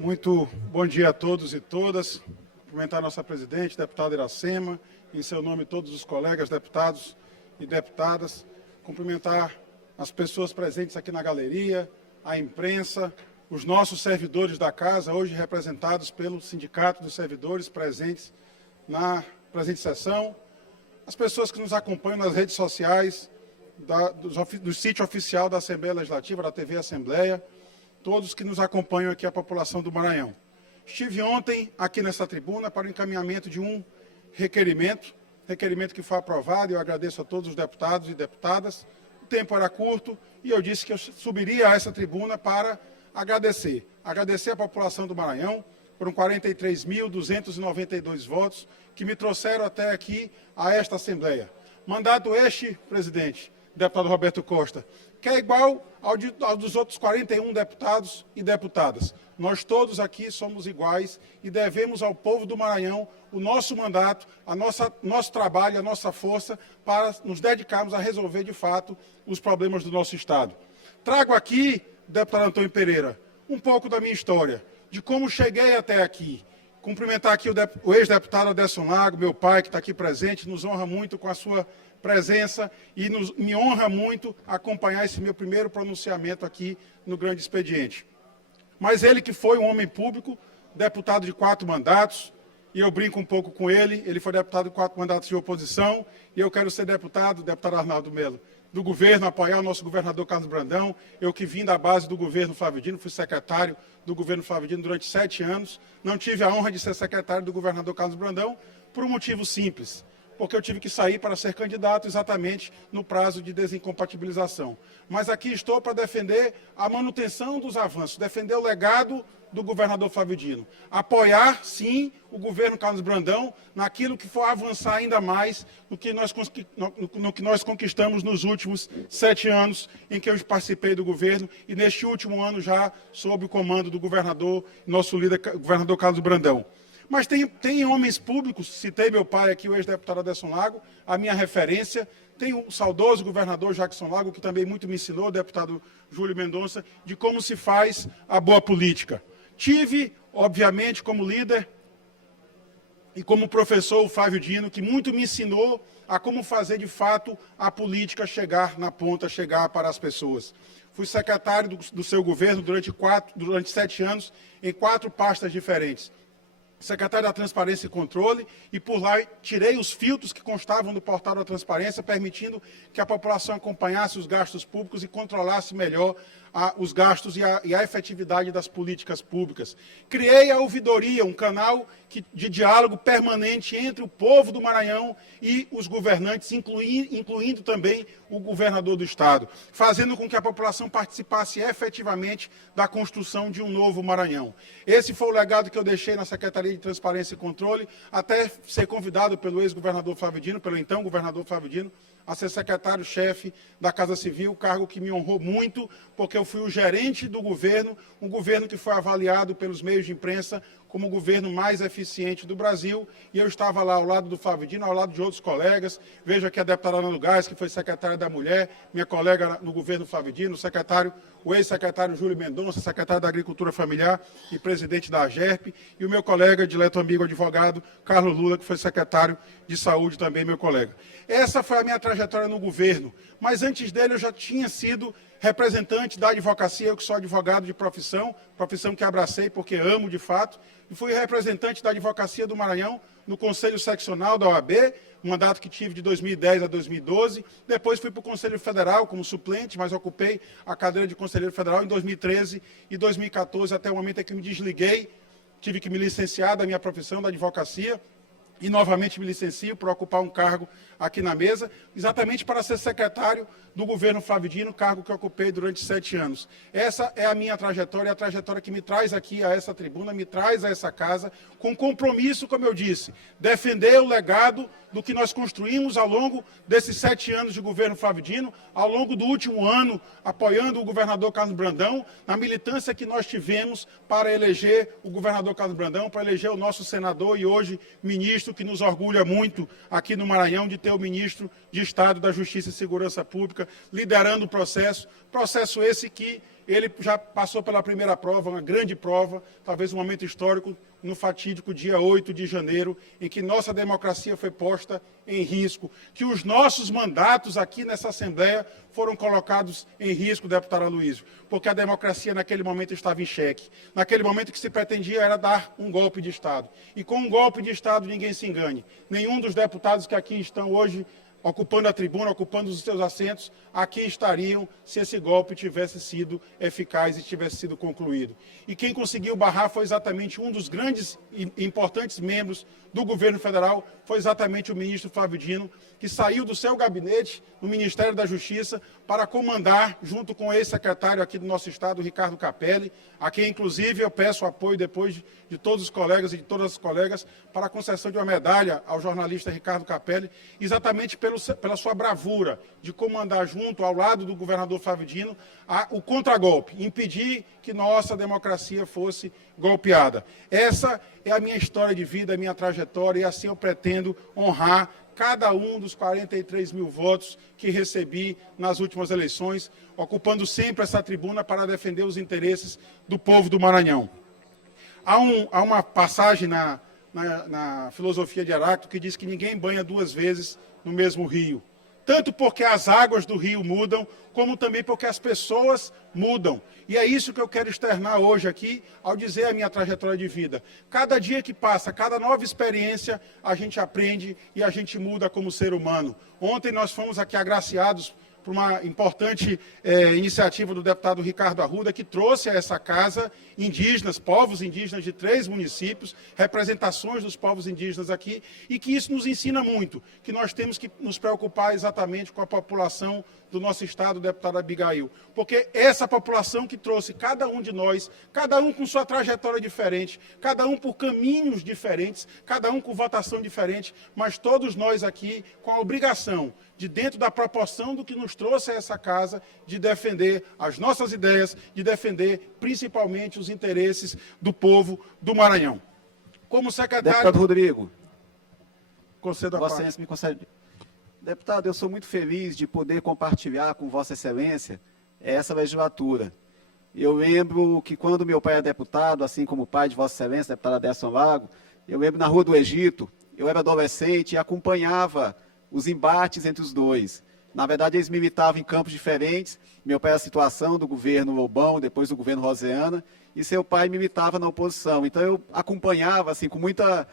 Muito bom dia a todos e todas. Cumprimentar a nossa presidente, deputada Iracema, em seu nome todos os colegas deputados e deputadas. Cumprimentar as pessoas presentes aqui na galeria, a imprensa, os nossos servidores da casa, hoje representados pelo Sindicato dos Servidores presentes na presente sessão, as pessoas que nos acompanham nas redes sociais, do sítio oficial da Assembleia Legislativa, da TV Assembleia, todos que nos acompanham aqui, a população do Maranhão. Estive ontem aqui nessa tribuna para o encaminhamento de um requerimento que foi aprovado, e eu agradeço a todos os deputados e deputadas. O tempo era curto e eu disse que eu subiria a essa tribuna para agradecer a população do Maranhão. Foram 43.292 votos que me trouxeram até aqui a esta Assembleia. Mandato este, presidente, deputado Roberto Costa, que é igual ao dos outros 41 deputados e deputadas. Nós todos aqui somos iguais e devemos ao povo do Maranhão o nosso mandato, nosso trabalho, a nossa força para nos dedicarmos a resolver, de fato, os problemas do nosso Estado. Trago aqui, deputado Antônio Pereira, um pouco da minha história, de como cheguei até aqui. Cumprimentar aqui o ex-deputado Aderson Lago, meu pai, que está aqui presente, nos honra muito com a sua presença e me honra muito acompanhar esse meu primeiro pronunciamento aqui no Grande Expediente. Mas ele que foi um homem público, deputado de 4 mandatos, e eu brinco um pouco com ele foi deputado de 4 mandatos de oposição, e eu quero ser deputado Arnaldo Melo, do governo, apoiar o nosso governador Carlos Brandão. Eu que vim da base do governo Flávio Dino, fui secretário do governo Flávio Dino durante 7 anos, não tive a honra de ser secretário do governador Carlos Brandão, por um motivo simples, porque eu tive que sair para ser candidato exatamente no prazo de desincompatibilização. Mas aqui estou para defender a manutenção dos avanços, defender o legado do governador Flávio Dino. Apoiar, sim, o governo Carlos Brandão naquilo que for avançar ainda mais no que nós conquistamos nos últimos 7 anos em que eu participei do governo e neste último ano já sob o comando do governador, nosso líder, governador Carlos Brandão. Mas tem homens públicos, citei meu pai aqui, o ex-deputado Aderson Lago, a minha referência, tem o saudoso governador Jackson Lago, que também muito me ensinou, o deputado Júlio Mendonça, de como se faz a boa política. Tive, obviamente, como líder e como professor o Flávio Dino, que muito me ensinou a como fazer, de fato, a política chegar na ponta, chegar para as pessoas. Fui secretário do seu governo durante 7 anos, em 4 pastas diferentes. Secretário da Transparência e Controle, e por lá tirei os filtros que constavam no portal da transparência, permitindo que a população acompanhasse os gastos públicos e controlasse melhor os gastos e a efetividade das políticas públicas. Criei a ouvidoria, um canal de diálogo permanente entre o povo do Maranhão e os governantes, incluindo também o governador do Estado, fazendo com que a população participasse efetivamente da construção de um novo Maranhão. Esse foi o legado que eu deixei na Secretaria de Transparência e Controle, até ser convidado pelo ex-governador Flávio Dino, pelo então governador Flávio Dino, a ser secretário-chefe da Casa Civil, cargo que me honrou muito, porque eu fui o gerente do governo, um governo que foi avaliado pelos meios de imprensa como o governo mais eficiente do Brasil, e eu estava lá ao lado do Flávio Dino, ao lado de outros colegas. Veja aqui a deputada Ana Lugás, que foi secretária da Mulher, minha colega no governo Flávio Dino, o ex-secretário Júlio Mendonça, secretário da Agricultura Familiar e presidente da AGERP, e o meu colega, dileto amigo advogado, Carlos Lula, que foi secretário de Saúde também, meu colega. Essa foi a minha trajetória no governo, mas antes dele eu já tinha sido representante da advocacia, eu que sou advogado de profissão que abracei porque amo de fato, e fui representante da advocacia do Maranhão no Conselho Seccional da OAB, um mandato que tive de 2010 a 2012, depois fui para o Conselho Federal como suplente, mas ocupei a cadeira de Conselheiro Federal em 2013 e 2014, até o momento em que me desliguei, tive que me licenciar da minha profissão da advocacia, e novamente me licencio por ocupar um cargo aqui na mesa, exatamente para ser secretário do governo Flávio Dino, cargo que eu ocupei durante 7 anos. Essa é a minha trajetória, a trajetória que me traz aqui a essa tribuna, me traz a essa casa, com compromisso, como eu disse, defender o legado do que nós construímos ao longo desses 7 anos de governo Flávio Dino, ao longo do último ano, apoiando o governador Carlos Brandão, na militância que nós tivemos para eleger o governador Carlos Brandão, para eleger o nosso senador e hoje ministro, que nos orgulha muito aqui no Maranhão de ter o ministro de Estado da Justiça e Segurança Pública liderando o processo esse que ele já passou pela primeira prova, uma grande prova, talvez um momento histórico, no fatídico dia 8 de janeiro, em que nossa democracia foi posta em risco, que os nossos mandatos aqui nessa Assembleia foram colocados em risco, deputado Aloysio, porque a democracia naquele momento estava em xeque. Naquele momento o que se pretendia era dar um golpe de Estado. E com um golpe de Estado ninguém se engane. Nenhum dos deputados que aqui estão hoje ocupando a tribuna, ocupando os seus assentos, aqui estariam se esse golpe tivesse sido eficaz e tivesse sido concluído. E quem conseguiu barrar foi exatamente um dos grandes e importantes membros do governo federal, foi exatamente o ministro Flávio Dino, que saiu do seu gabinete no Ministério da Justiça para comandar, junto com o ex-secretário aqui do nosso estado, Ricardo Capelli, a quem, inclusive, eu peço apoio depois de todos os colegas e de todas as colegas para a concessão de uma medalha ao jornalista Ricardo Capelli, exatamente pela sua bravura de comandar junto, ao lado do governador Flávio Dino, o contragolpe, impedir que nossa democracia fosse golpeada. Essa é a minha história de vida, a minha trajetória, e assim eu pretendo honrar cada um dos 43 mil votos que recebi nas últimas eleições, ocupando sempre essa tribuna para defender os interesses do povo do Maranhão. Há uma passagem na filosofia de Heráclito que diz que ninguém banha duas vezes no mesmo rio. Tanto porque as águas do rio mudam, como também porque as pessoas mudam. E é isso que eu quero externar hoje aqui, ao dizer a minha trajetória de vida. Cada dia que passa, cada nova experiência, a gente aprende e a gente muda como ser humano. Ontem nós fomos aqui agraciados por uma importante iniciativa do deputado Ricardo Arruda, que trouxe a essa casa indígenas, povos indígenas de 3 municípios, representações dos povos indígenas aqui, e que isso nos ensina muito, que nós temos que nos preocupar exatamente com a população do nosso estado, deputado Abigail, porque essa população que trouxe cada um de nós, cada um com sua trajetória diferente, cada um por caminhos diferentes, cada um com votação diferente, mas todos nós aqui com a obrigação de, dentro da proporção do que nos trouxe a essa casa, de defender as nossas ideias, de defender principalmente os interesses do povo do Maranhão. Como secretário... Deputado Rodrigo, concedo a Vossa paz. Excelência me concede. Deputado, eu sou muito feliz de poder compartilhar com Vossa Excelência essa legislatura. Eu lembro que quando meu pai era deputado, assim como o pai de Vossa Excelência, deputado Aderson Lago, eu lembro na Rua do Egito, eu era adolescente e acompanhava os embates entre os dois. Na verdade, eles militavam em campos diferentes. Meu pai era a situação do governo Lobão, depois do governo Roseana, e seu pai militava na oposição. Então, eu acompanhava assim, com muita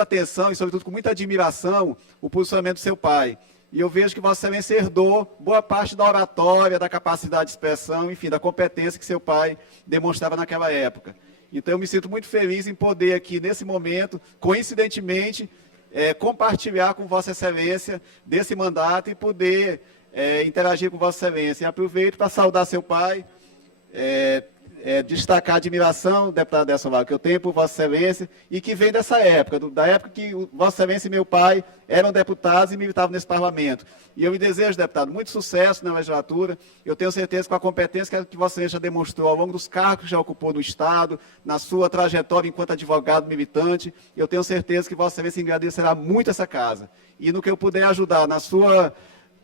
atenção e, sobretudo, com muita admiração o posicionamento do seu pai. E eu vejo que Vossa Excelência herdou boa parte da oratória, da capacidade de expressão, enfim, da competência que seu pai demonstrava naquela época. Então, eu me sinto muito feliz em poder aqui, nesse momento, coincidentemente, compartilhar com Vossa Excelência desse mandato e poder interagir com Vossa Excelência. E aproveito para saudar seu pai, destacar a admiração, deputado Aderson Lago, que eu tenho por Vossa Excelência e que vem dessa época, da época que Vossa Excelência e meu pai eram deputados e militavam nesse parlamento. E eu me desejo, deputado, muito sucesso na legislatura. Eu tenho certeza que com a competência que Vossa Excelência já demonstrou ao longo dos cargos que já ocupou no Estado, na sua trajetória enquanto advogado militante, eu tenho certeza que Vossa Excelência agradecerá muito essa casa. E no que eu puder ajudar na sua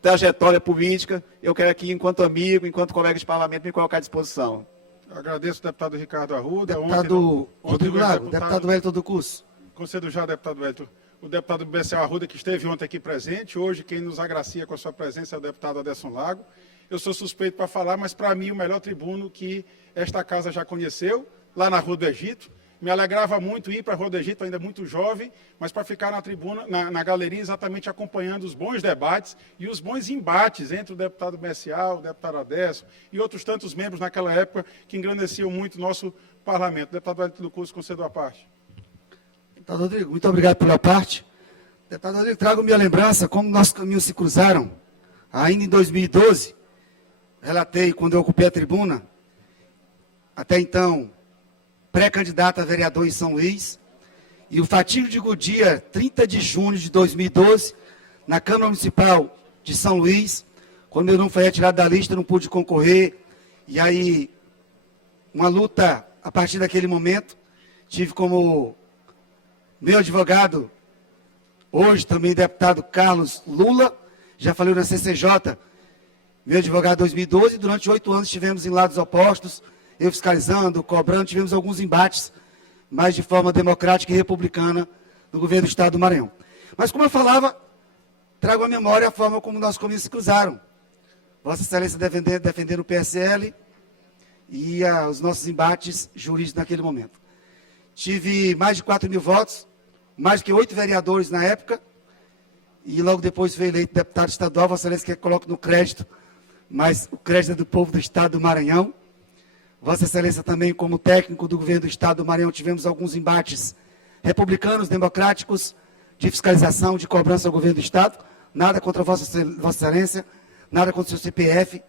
trajetória política, eu quero aqui, enquanto amigo, enquanto colega de parlamento, me colocar à disposição. Eu agradeço o deputado Ricardo Arruda. Deputado Rodrigo Lago, deputado Wellington do Curso. Concedo já, deputado Wellington. O deputado Bessel Arruda, que esteve ontem aqui presente, hoje quem nos agracia com a sua presença é o deputado Aderson Lago. Eu sou suspeito para falar, mas para mim o melhor tribuno que esta casa já conheceu, lá na Rua do Egito. Me alegrava muito ir para a Rua do Egito, ainda muito jovem, mas para ficar na tribuna, na galeria, exatamente acompanhando os bons debates e os bons embates entre o deputado Messial, o deputado Aderson e outros tantos membros naquela época que engrandeciam muito o nosso parlamento. Deputado Wellington do Curso, concedo a parte. Deputado Rodrigo, muito obrigado pela parte. Deputado Rodrigo, trago minha lembrança, como nossos caminhos se cruzaram. Ainda em 2012, relatei quando eu ocupei a tribuna, até então, pré-candidato a vereador em São Luís, e o fatídico dia 30 de junho de 2012, na Câmara Municipal de São Luís, quando meu nome foi retirado da lista, não pude concorrer, e aí, uma luta a partir daquele momento, tive como meu advogado, hoje também deputado Carlos Lula, já falei na CCJ, meu advogado em 2012, e durante 8 anos estivemos em lados opostos, eu fiscalizando, cobrando, tivemos alguns embates, mas de forma democrática e republicana, no governo do Estado do Maranhão. Mas, como eu falava, trago à memória a forma como nossos caminhos se cruzaram. Vossa Excelência defendendo o PSL e os nossos embates jurídicos naquele momento. Tive mais de 4 mil votos, mais do que 8 vereadores na época, e logo depois foi eleito deputado estadual. Vossa Excelência quer que coloque no crédito, mas o crédito é do povo do Estado do Maranhão. Vossa Excelência também, como técnico do governo do Estado do Maranhão, tivemos alguns embates republicanos, democráticos, de fiscalização, de cobrança ao governo do Estado. Nada contra Vossa Excelência, nada contra o seu CPF.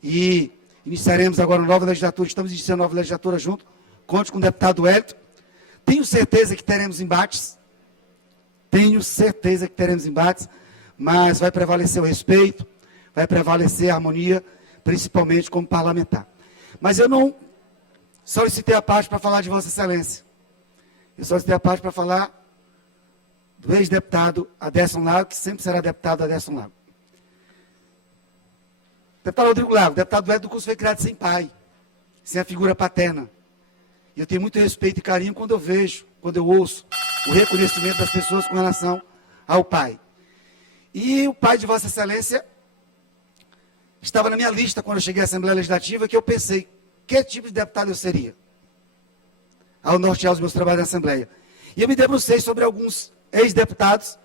E iniciaremos agora uma nova legislatura, estamos iniciando uma nova legislatura junto. Conte com o deputado Wellington. Tenho certeza que teremos embates. Mas vai prevalecer o respeito, vai prevalecer a harmonia, principalmente como parlamentar. Mas eu não solicitei a parte para falar de Vossa Excelência. Eu solicitei a parte para falar do ex-deputado Aderson Lago, que sempre será deputado Aderson Lago. Deputado Rodrigo Lago, deputado Wellington do Curso foi criado sem pai, sem a figura paterna. E eu tenho muito respeito e carinho quando eu vejo, quando eu ouço o reconhecimento das pessoas com relação ao pai. E o pai de Vossa Excelência estava na minha lista quando eu cheguei à Assembleia Legislativa, que eu pensei, que tipo de deputado eu seria? Ao nortear os meus trabalhos na Assembleia. E eu me debrucei sobre alguns ex-deputados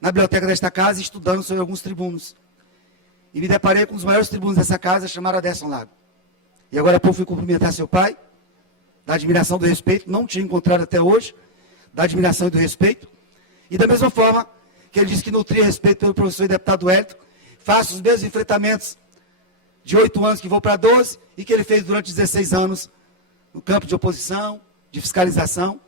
na biblioteca desta casa, estudando sobre alguns tribunos. E me deparei com os maiores tribunos dessa casa, chamaram Aderson Lago. E agora há pouco fui cumprimentar seu pai, da admiração e do respeito, não tinha encontrado até hoje, da admiração e do respeito. E da mesma forma que ele disse que nutria respeito pelo professor e deputado Wellington, faço os mesmos enfrentamentos de 8 anos que vou para 12, e que ele fez durante 16 anos no campo de oposição, de fiscalização.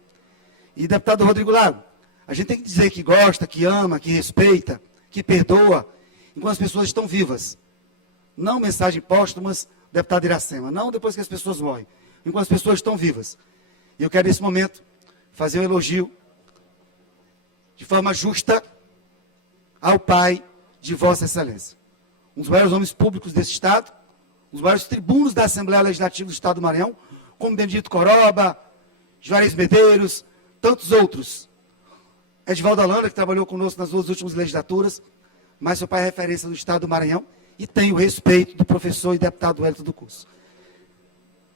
E deputado Rodrigo Lago, a gente tem que dizer que gosta, que ama, que respeita, que perdoa, enquanto as pessoas estão vivas. Não mensagens póstumas, deputado Iracema, não depois que as pessoas morrem, enquanto as pessoas estão vivas. E eu quero, nesse momento, fazer um elogio de forma justa ao pai de Vossa Excelência. Um dos maiores homens públicos desse Estado, um dos maiores tribunos da Assembleia Legislativa do Estado do Maranhão, como Benedito Coroba, Juarez Medeiros, tantos outros. Edivaldo Holanda, que trabalhou conosco nas 2 últimas legislaturas, mas seu pai é referência do Estado do Maranhão e tem o respeito do professor e deputado Wellington do Curso.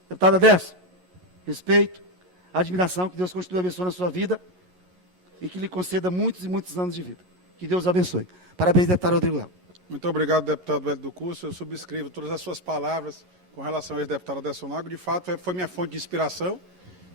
Deputado Aderson, respeito, admiração, que Deus continue abençoando a sua vida e que lhe conceda muitos e muitos anos de vida. Que Deus abençoe. Parabéns, deputado Rodrigo Lago. Muito obrigado, deputado Wellington do Curso. Eu subscrevo todas as suas palavras com relação ao ex-deputado Aderson Lago. De fato, foi minha fonte de inspiração.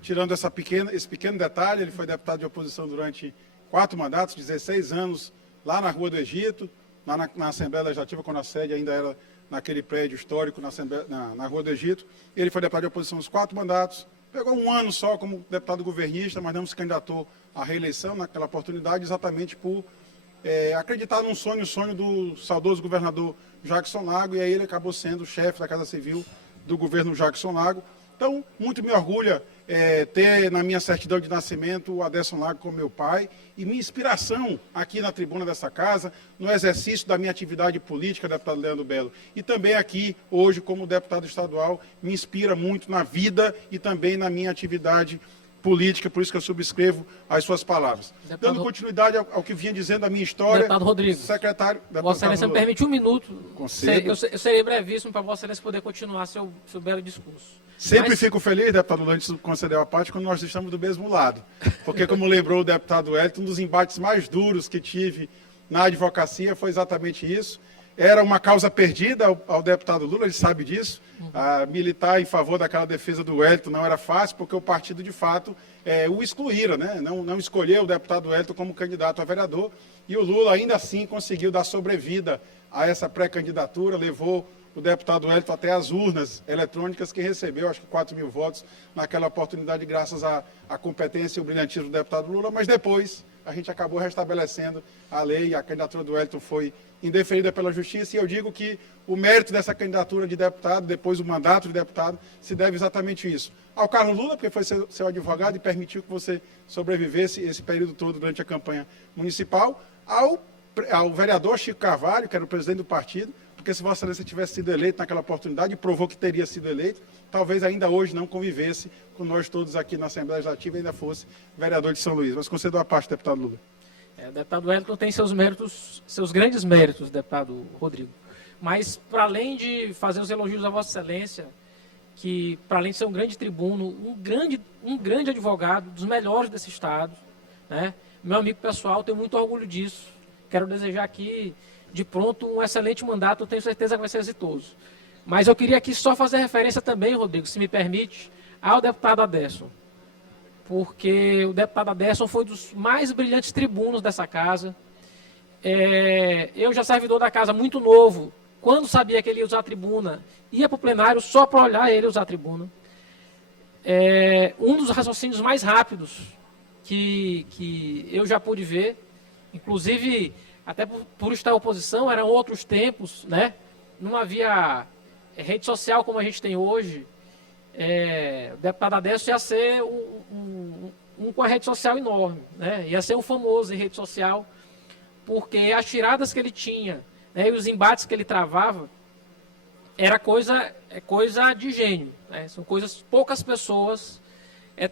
Tirando esse pequeno detalhe, ele foi deputado de oposição durante 4 mandatos, 16 anos, lá na Rua do Egito, lá na Assembleia Legislativa, quando a sede ainda era naquele prédio histórico na Rua do Egito. Ele foi deputado de oposição nos 4 mandatos, pegou 1 ano só como deputado governista, mas não se candidatou à reeleição naquela oportunidade, exatamente por acreditar num sonho, o sonho do saudoso governador Jackson Lago, e aí ele acabou sendo chefe da Casa Civil do governo Jackson Lago. Então, muito me orgulha ter na minha certidão de nascimento o Aderson Lago como meu pai, e minha inspiração aqui na tribuna dessa casa, no exercício da minha atividade política, deputado Leandro Belo, e também aqui, hoje, como deputado estadual, me inspira muito na vida e também na minha atividade política, por isso que eu subscrevo as suas palavras. Deputado, dando continuidade ao que vinha dizendo da minha história, deputado Rodrigo, secretário... Vossa Excelência me permite 1 minuto. Concedo. Eu serei brevíssimo para Vossa Excelência poder continuar seu belo discurso. Sempre fico feliz, deputado Lula, antes de conceder a parte, quando nós estamos do mesmo lado. Porque, como lembrou o deputado Wellington, um dos embates mais duros que tive na advocacia foi exatamente isso. Era uma causa perdida ao deputado Lula, ele sabe disso. Militar em favor daquela defesa do Wellington não era fácil, porque o partido, de fato, o excluíra, né? Não escolheu o deputado Wellington como candidato a vereador. E o Lula, ainda assim, conseguiu dar sobrevida a essa pré-candidatura, levou o deputado Wellington até as urnas eletrônicas, que recebeu, acho que 4 mil votos naquela oportunidade, graças à competência e o brilhantismo do deputado Lula, mas depois a gente acabou restabelecendo a lei e a candidatura do Wellington foi indeferida pela Justiça, e eu digo que o mérito dessa candidatura de deputado, depois o mandato de deputado, se deve exatamente isso. Ao Carlos Lula, porque foi seu advogado e permitiu que você sobrevivesse esse período todo durante a campanha municipal, ao vereador Chico Carvalho, que era o presidente do partido, porque se Vossa Excelência tivesse sido eleito naquela oportunidade, e provou que teria sido eleito, talvez ainda hoje não convivesse com nós todos aqui na Assembleia Legislativa e ainda fosse vereador de São Luís. Mas concedo a parte, deputado Lula. O deputado Wellington tem seus méritos, seus grandes méritos, deputado Rodrigo. Mas, para além de fazer os elogios a Vossa Excelência, que, para além de ser um grande tribuno, um grande advogado, dos melhores desse Estado, né? Meu amigo pessoal, tenho muito orgulho disso. Quero desejar aqui, de pronto, um excelente mandato, eu tenho certeza que vai ser exitoso. Mas eu queria aqui só fazer referência também, Rodrigo, se me permite, ao deputado Aderson. Porque o deputado Aderson foi dos mais brilhantes tribunos dessa casa. Eu já servidor da casa muito novo, quando sabia que ele ia usar a tribuna, ia para o plenário só para olhar ele usar a tribuna. Um dos raciocínios mais rápidos que eu já pude ver, inclusive, até por estar em oposição, eram outros tempos, né? Não havia rede social como a gente tem hoje. O deputado Aderson ia ser um com a rede social enorme, né? Ia ser um famoso em rede social, porque as tiradas que ele tinha, né, e os embates que ele travava era coisa de gênio, né? São coisas, poucas pessoas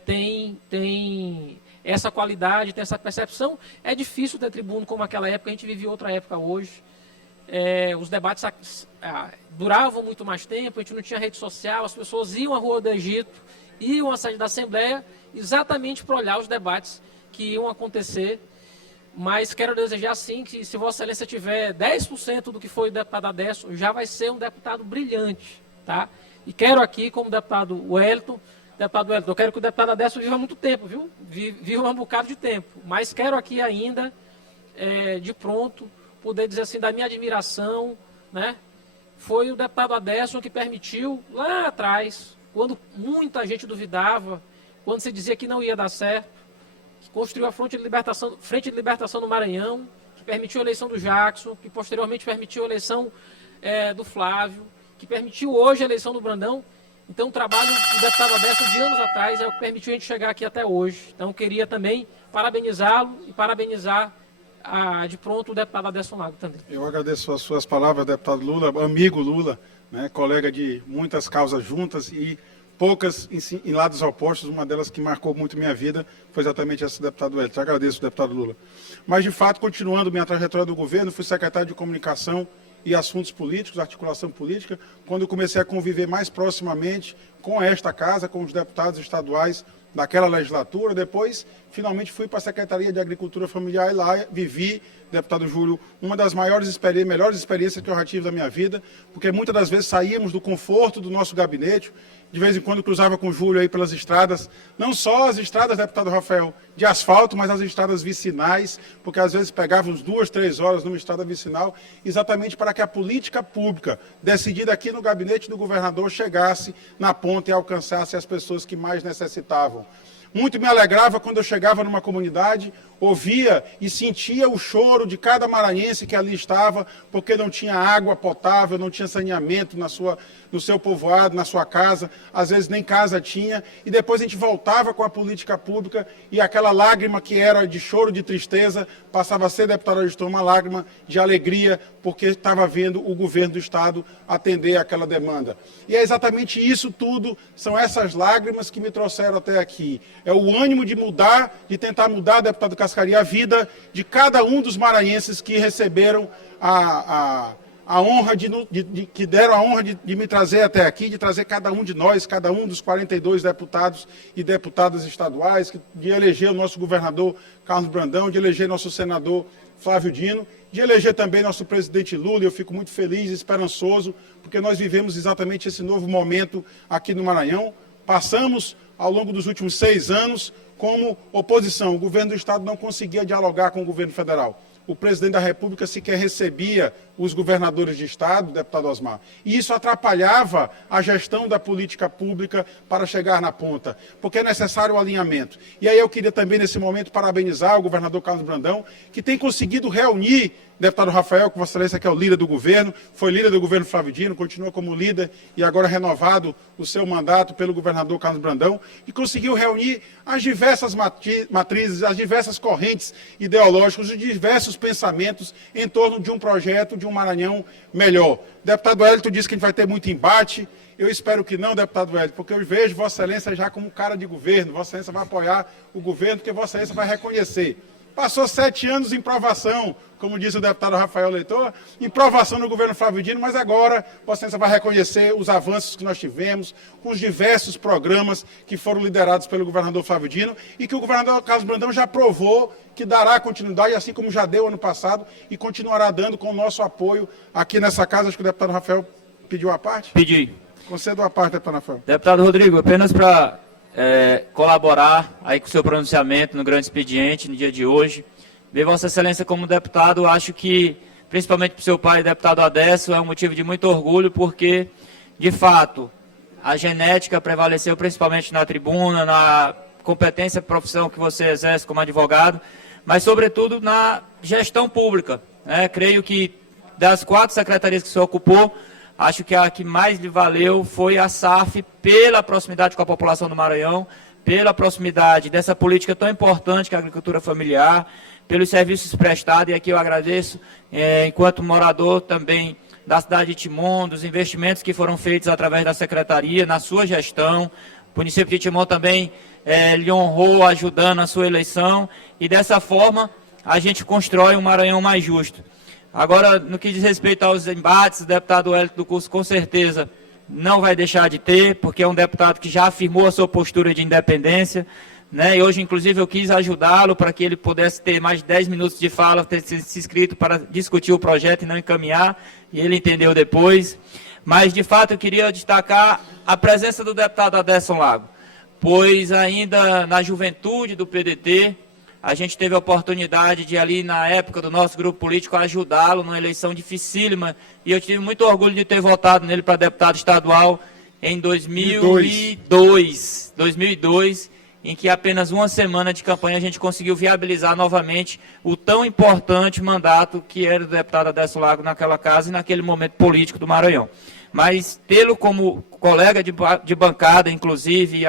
têm essa qualidade, tem essa percepção. É difícil ter tribuno como aquela época, a gente vive outra época hoje. Os debates duravam muito mais tempo, a gente não tinha rede social, as pessoas iam à Rua do Egito, iam à sede da Assembleia, exatamente para olhar os debates que iam acontecer. Mas quero desejar, sim, que se Vossa Excelência tiver 10% do que foi o deputado Aderson, já vai ser um deputado brilhante, tá? E quero aqui, como deputado Wellington, eu quero que o deputado Aderson viva muito tempo, viu? Viva um bocado de tempo. Mas quero aqui ainda, de pronto, poder dizer assim, da minha admiração, né? Foi o deputado Aderson que permitiu, lá atrás, quando muita gente duvidava, quando se dizia que não ia dar certo, que construiu a Frente de Libertação no Maranhão, que permitiu a eleição do Jackson, que posteriormente permitiu a eleição do Flávio, que permitiu hoje a eleição do Brandão. Então, o trabalho do deputado Aderson de anos atrás é o que permitiu a gente chegar aqui até hoje. Então, queria também parabenizá-lo e parabenizar, de pronto, o deputado Aderson Lago também. Eu agradeço as suas palavras, deputado Lula, amigo Lula, né, colega de muitas causas juntas e poucas em lados opostos. Uma delas que marcou muito minha vida foi exatamente essa, deputado Wellington. Te agradeço, deputado Lula. Mas, de fato, continuando minha trajetória do governo, fui secretário de Comunicação e Assuntos Políticos, Articulação Política, quando eu comecei a conviver mais proximamente com esta casa, com os deputados estaduais daquela legislatura. Depois, finalmente, fui para a Secretaria de Agricultura Familiar e lá vivi, deputado Júlio, uma das melhores experiências que eu já tive da minha vida, porque muitas das vezes saíamos do conforto do nosso gabinete, de vez em quando cruzava com o Júlio aí pelas estradas, não só as estradas, deputado Rafael, de asfalto, mas as estradas vicinais, porque às vezes pegávamos 2, 3 horas numa estrada vicinal, exatamente para que a política pública, decidida aqui no gabinete do governador, chegasse na ponta e alcançasse as pessoas que mais necessitavam. Muito me alegrava quando eu chegava numa comunidade, ouvia e sentia o choro de cada maranhense que ali estava, porque não tinha água potável, não tinha saneamento no seu povoado, na sua casa, às vezes nem casa tinha, e depois a gente voltava com a política pública e aquela lágrima que era de choro, de tristeza, passava a ser, deputado Augusto, uma lágrima de alegria, porque estava vendo o governo do Estado atender aquela demanda. E é exatamente isso tudo, são essas lágrimas que me trouxeram até aqui. É o ânimo de mudar, de tentar mudar, deputado Cascaria, a vida de cada um dos maranhenses que receberam a honra que deram a honra de me trazer até aqui, de trazer cada um de nós, cada um dos 42 deputados e deputadas estaduais, de eleger o nosso governador Carlos Brandão, de eleger nosso senador Flávio Dino, de eleger também nosso presidente Lula. Eu fico muito feliz e esperançoso, porque nós vivemos exatamente esse novo momento aqui no Maranhão. Passamos, ao longo dos últimos 6 anos, como oposição. O governo do Estado não conseguia dialogar com o governo federal. O presidente da República sequer recebia os governadores de Estado, deputado Osmar. E isso atrapalhava a gestão da política pública para chegar na ponta, porque é necessário o alinhamento. E aí eu queria também, nesse momento, parabenizar o governador Carlos Brandão, que tem conseguido reunir Deputado Rafael, que Vossa Excelência que é o líder do governo, foi líder do governo Flávio Dino, continua como líder e agora renovado o seu mandato pelo governador Carlos Brandão, e conseguiu reunir as diversas matrizes, as diversas correntes ideológicas, os diversos pensamentos em torno de um projeto de um Maranhão melhor. Deputado Wellington disse que a gente vai ter muito embate. Eu espero que não, deputado Wellington, porque eu vejo Vossa Excelência já como cara de governo. Vossa Excelência vai apoiar o governo, porque Vossa Excelência vai reconhecer. Passou 7 anos em provação, como disse o deputado Rafael Leitor, em provação no governo Flávio Dino, mas agora Vossa Excelência vai reconhecer os avanços que nós tivemos, com os diversos programas que foram liderados pelo governador Flávio Dino e que o governador Carlos Brandão já provou que dará continuidade, assim como já deu ano passado, e continuará dando com o nosso apoio aqui nessa casa. Acho que o deputado Rafael pediu a parte? Pedi. Concedo a parte, deputado Rafael. Deputado Rodrigo, apenas para colaborar aí com o seu pronunciamento no grande expediente no dia de hoje. Ver Vossa Excelência como deputado, acho que, principalmente para o seu pai, deputado Adesso, é um motivo de muito orgulho, porque, de fato, a genética prevaleceu principalmente na tribuna, na competência e profissão que você exerce como advogado, mas, sobretudo, na gestão pública. Creio que, das 4 secretarias que o senhor ocupou, acho que a que mais lhe valeu foi a SAF, pela proximidade com a população do Maranhão, pela proximidade dessa política tão importante que é a agricultura familiar, pelos serviços prestados, e aqui eu agradeço, enquanto morador também da cidade de Timon, dos investimentos que foram feitos através da secretaria, na sua gestão. O município de Timon também lhe honrou ajudando na sua eleição, e dessa forma a gente constrói um Maranhão mais justo. Agora, no que diz respeito aos embates, o deputado Wellington do Curso, com certeza, não vai deixar de ter, porque é um deputado que já afirmou a sua postura de independência, né? E hoje, inclusive, eu quis ajudá-lo para que ele pudesse ter mais de 10 minutos de fala, ter se inscrito para discutir o projeto e não encaminhar, e ele entendeu depois. Mas, de fato, eu queria destacar a presença do deputado Aderson Lago, pois ainda na juventude do PDT, a gente teve a oportunidade de ali, na época do nosso grupo político, ajudá-lo numa eleição dificílima, e eu tive muito orgulho de ter votado nele para deputado estadual em 2002, em que apenas uma semana de campanha a gente conseguiu viabilizar novamente o tão importante mandato que era do deputado Aderson Lago naquela casa e naquele momento político do Maranhão. Mas tê-lo como colega de bancada, inclusive,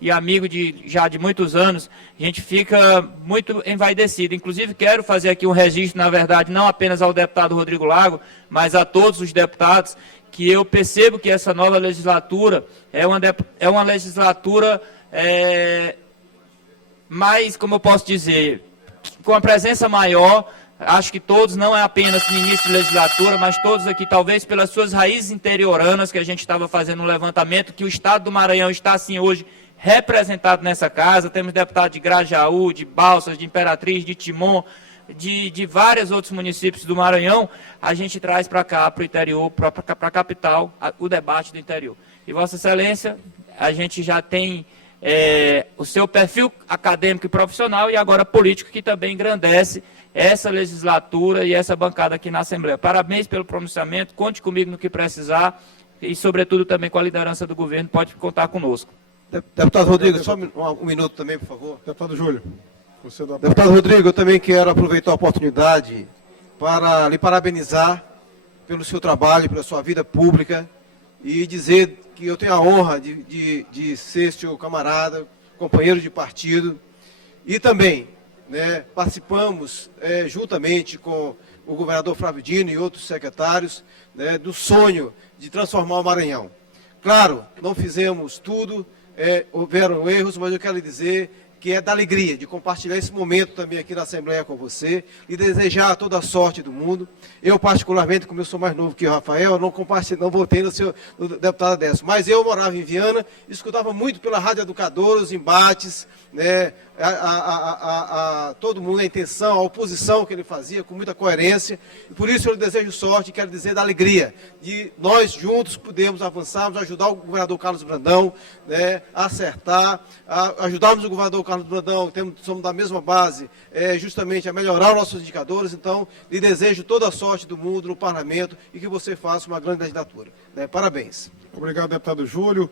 e amigo já de muitos anos, a gente fica muito envaidecido. Inclusive, quero fazer aqui um registro, na verdade, não apenas ao deputado Rodrigo Lago, mas a todos os deputados, que eu percebo que essa nova legislatura é uma legislatura mais, como eu posso dizer, com a presença maior. Acho que todos, não é apenas no início de legislatura, mas todos aqui, talvez pelas suas raízes interioranas, que a gente estava fazendo um levantamento, que o Estado do Maranhão está, assim, hoje, representado nessa casa. Temos deputados de Grajaú, de Balsas, de Imperatriz, de Timon, de vários outros municípios do Maranhão. A gente traz para cá, para o interior, para a capital, o debate do interior. E, Vossa Excelência, a gente já tem o seu perfil acadêmico e profissional, e agora político, que também engrandece essa legislatura e essa bancada aqui na Assembleia. Parabéns pelo pronunciamento, conte comigo no que precisar, e, sobretudo, também com a liderança do governo, pode contar conosco. Deputado Rodrigo, só um minuto também, por favor. Deputado Júlio. Deputado Rodrigo, eu também quero aproveitar a oportunidade para lhe parabenizar pelo seu trabalho, pela sua vida pública, e dizer que eu tenho a honra de ser seu camarada, companheiro de partido, e também, né, participamos juntamente com o governador Flávio Dino e outros secretários, né, do sonho de transformar o Maranhão. Claro, não fizemos tudo, houveram erros, mas eu quero lhe dizer que é da alegria de compartilhar esse momento também aqui na Assembleia com você e desejar toda a sorte do mundo. Eu, particularmente, como eu sou mais novo que o Rafael, não votei no deputado Aderson, mas eu morava em Viana, escutava muito pela Rádio Educadora os embates, né, todo mundo, a intenção, a oposição que ele fazia com muita coerência, e por isso eu lhe desejo sorte e quero dizer da alegria de nós juntos podermos avançarmos, ajudar o governador Carlos Brandão, né, a acertar, ajudarmos o governador Carlos Brandão, somos da mesma base, justamente a melhorar os nossos indicadores. Então, lhe desejo toda a sorte do mundo no parlamento e que você faça uma grande legislatura, né? Parabéns. Obrigado, deputado Júlio.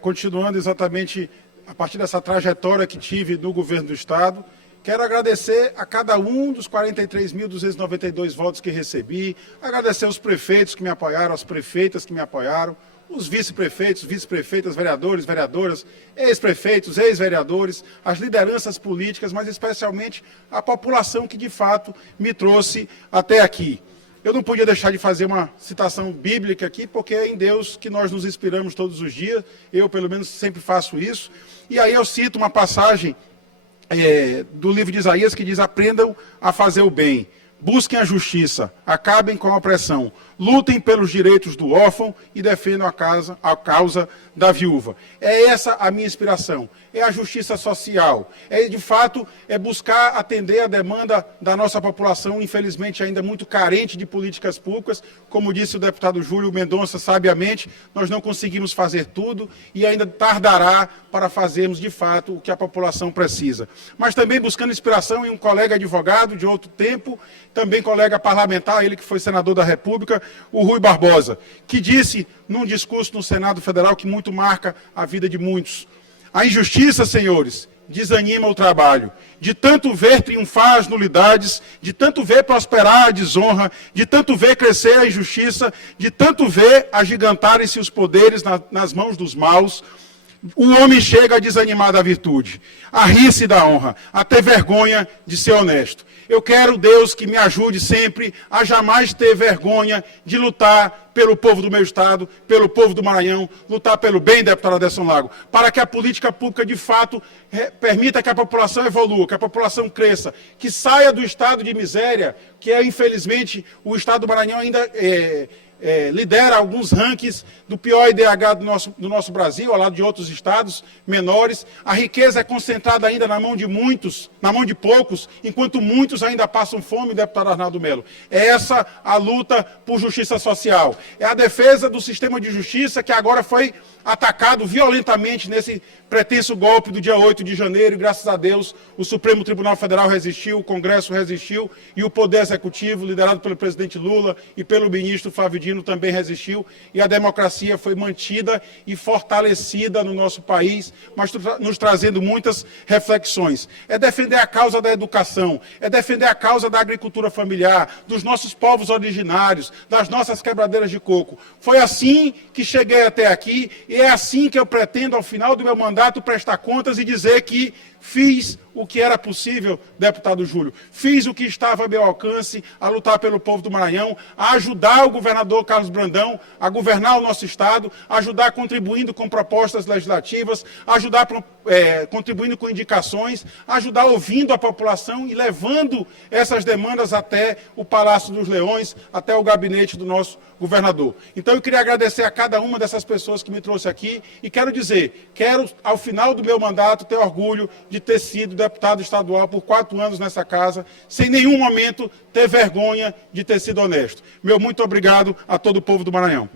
Continuando exatamente a partir dessa trajetória que tive no governo do Estado, Quero agradecer a cada um dos 43.292 votos que recebi, agradecer aos prefeitos que me apoiaram, às prefeitas que me apoiaram, os vice-prefeitos, vice-prefeitas, vereadores, vereadoras, ex-prefeitos, ex-vereadores, as lideranças políticas, mas especialmente a população que de fato me trouxe até aqui. Eu não podia deixar de fazer uma citação bíblica aqui, porque é em Deus que nós nos inspiramos todos os dias, eu pelo menos sempre faço isso, e aí eu cito uma passagem do livro de Isaías que diz: aprendam a fazer o bem, busquem a justiça, acabem com a opressão, lutem pelos direitos do órfão e defendam a causa da viúva. É essa a minha inspiração, é a justiça social, de fato, buscar atender a demanda da nossa população, infelizmente ainda muito carente de políticas públicas. Como disse o deputado Júlio Mendonça sabiamente, nós não conseguimos fazer tudo e ainda tardará para fazermos de fato o que a população precisa. Mas também buscando inspiração em um colega advogado de outro tempo, também colega parlamentar, ele que foi senador da República, o Rui Barbosa, que disse num discurso no Senado Federal que muito marca a vida de muitos: a injustiça, senhores, desanima o trabalho. De tanto ver triunfar as nulidades, de tanto ver prosperar a desonra, de tanto ver crescer a injustiça, de tanto ver agigantarem-se os poderes nas mãos dos maus, o homem chega a desanimar da virtude, a rir-se da honra, a ter vergonha de ser honesto. Eu quero, Deus, que me ajude sempre a jamais ter vergonha de lutar pelo povo do meu estado, pelo povo do Maranhão, lutar pelo bem, deputado Aderson Lago, para que a política pública, de fato, permita que a população evolua, que a população cresça, que saia do estado de miséria, que é, infelizmente, o estado do Maranhão ainda lidera alguns rankings do pior IDH do nosso Brasil, ao lado de outros estados menores. A riqueza é concentrada ainda na mão de muitos, na mão de poucos, enquanto muitos ainda passam fome, deputado Arnaldo Melo. É essa a luta por justiça social. É a defesa do sistema de justiça que agora foi atacado violentamente nesse pretenso golpe do dia 8 de janeiro, e graças a Deus o Supremo Tribunal Federal resistiu, o Congresso resistiu e o Poder Executivo, liderado pelo presidente Lula e pelo ministro Flávio Dino, também resistiu, e a democracia foi mantida e fortalecida no nosso país, mas nos trazendo muitas reflexões. É defender a causa da educação, é defender a causa da agricultura familiar, dos nossos povos originários, das nossas quebradeiras de coco. Foi assim que cheguei até aqui, e é assim que eu pretendo, ao final do meu mandato, prestar contas e dizer que fiz o que era possível, deputado Júlio. Fiz o que estava a meu alcance, a lutar pelo povo do Maranhão, a ajudar o governador Carlos Brandão a governar o nosso estado, a ajudar contribuindo com propostas legislativas, a ajudar contribuindo com indicações, a ajudar ouvindo a população e levando essas demandas até o Palácio dos Leões, até o gabinete do nosso governador. Então eu queria agradecer a cada uma dessas pessoas que me trouxe aqui e quero dizer, quero ao final do meu mandato ter orgulho de ter sido deputado estadual por 4 anos nessa casa, sem nenhum momento ter vergonha de ter sido honesto. Meu muito obrigado a todo o povo do Maranhão.